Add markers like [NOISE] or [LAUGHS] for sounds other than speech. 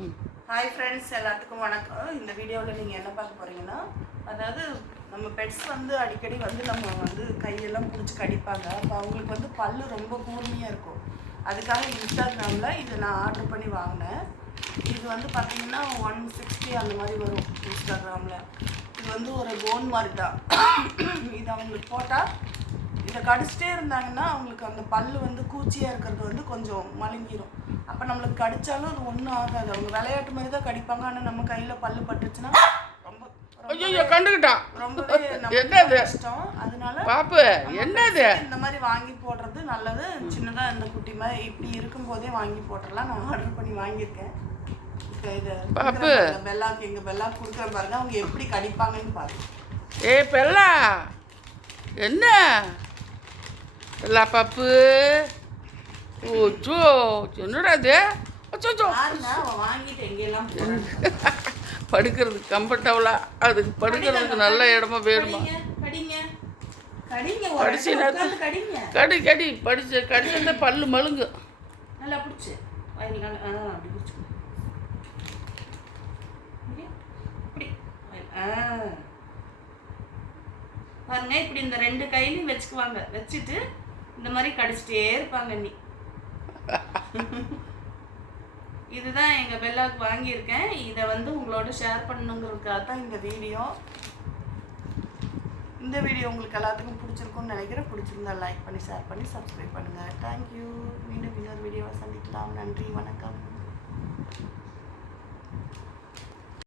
Hi friends எல்லாத்துக்கும் வணக்கம். இந்த வீடியோவில் நீங்கள் என்ன பார்க்க போகிறீங்கன்னா அதாவது நம்ம பெட்ஸ் வந்து அடிக்கடி வந்து நம்ம வந்து கையெல்லாம் பிடிச்சி கடிப்பாங்க. அப்போ அவங்களுக்கு வந்து பல்லு ரொம்ப கூர்மையாக இருக்கும். அதுக்காக இன்ஸ்டாகிராமில் இதை நான் ஆர்டர் பண்ணி வாங்கினேன். இது வந்து பார்த்தீங்கன்னா ஒன் சிக்ஸ்டி அந்த மாதிரி வரும் இன்ஸ்டாகிராமில் இது வந்து ஒரு போன் மாதிரி தான். இது அவங்களுக்கு போட்டால் இதை கடிச்சிட்டே இருந்தாங்கன்னா அவங்களுக்கு அந்த பல்லு வந்து கூச்சியாக இருக்கிறது வந்து கொஞ்சம் மழுங்கிரும். அப்போ நம்மளுக்கு கடிச்சாலும் அது ஒன்றும் ஆகாது. அவங்க விளையாட்டு மாதிரி தான் கடிப்பாங்க. ஆனால் நம்ம கையில் பல்லு பட்டுச்சுன்னா ரொம்ப ஐயோ கண்டுக்கிட்டான் ரொம்பவே நமக்கு என்னது? கஷ்டம். அதனால பாப்பு என்னது? இந்த மாதிரி வாங்கி போடுறது நல்லது. சின்னதாக இந்த குட்டி மாதிரி இப்படி இருக்கும்போதே வாங்கி போட்டுடலாம். நான் ஆர்டர் பண்ணி வாங்கியிருக்கேன். பாப்பு. பெல்லாக்கு எங்கள் பெல்லாக்கு கொடுக்குறேன் பாருங்க அவங்க எப்படி கடிப்பாங்கன்னு பாருங்க ஏ பெல்லா. என்ன? பெல்லா பாப்பு ஓச்சோ என்னடா இது அச்சோ பாருங்க அவன் வாங்கிட்டு எங்கெல்லாம் போறான்னு. [LAUGHS] படுக்கிறதுக்கு கம்ஃபர்டபுளாக அதுக்கு படுக்கிறதுக்கு நல்ல இடமா வேணுமா? கடிங்க கடி கடி படிச்சு கடிச்சா பல்லு மழுங்கு. நல்லா பிடிச்சு. பாருங்க இப்படி இந்த ரெண்டு கையிலையும் வச்சுக்குவாங்க. வச்சுட்டு இந்த மாதிரி கடிச்சிட்டே இருப்பாங்க நீ. இதுதான் எங்கள் பெல்லாவுக்கு வாங்கியிருக்கேன். இதை வந்து உங்களோட ஷேர் பண்ணணுங்கிறதுக்காக தான் இந்த வீடியோ. இந்த வீடியோ உங்களுக்கு எல்லாத்துக்கும் பிடிச்சிருக்கும்னு நினைக்கிறேன். பிடிச்சிருந்தா லைக் பண்ணி ஷேர் பண்ணி சப்ஸ்கிரைப் பண்ணுங்கள் தேங்க்யூ மீண்டும் இன்னொரு வீடியோவை சந்திக்கலாம். நன்றி. வணக்கம்.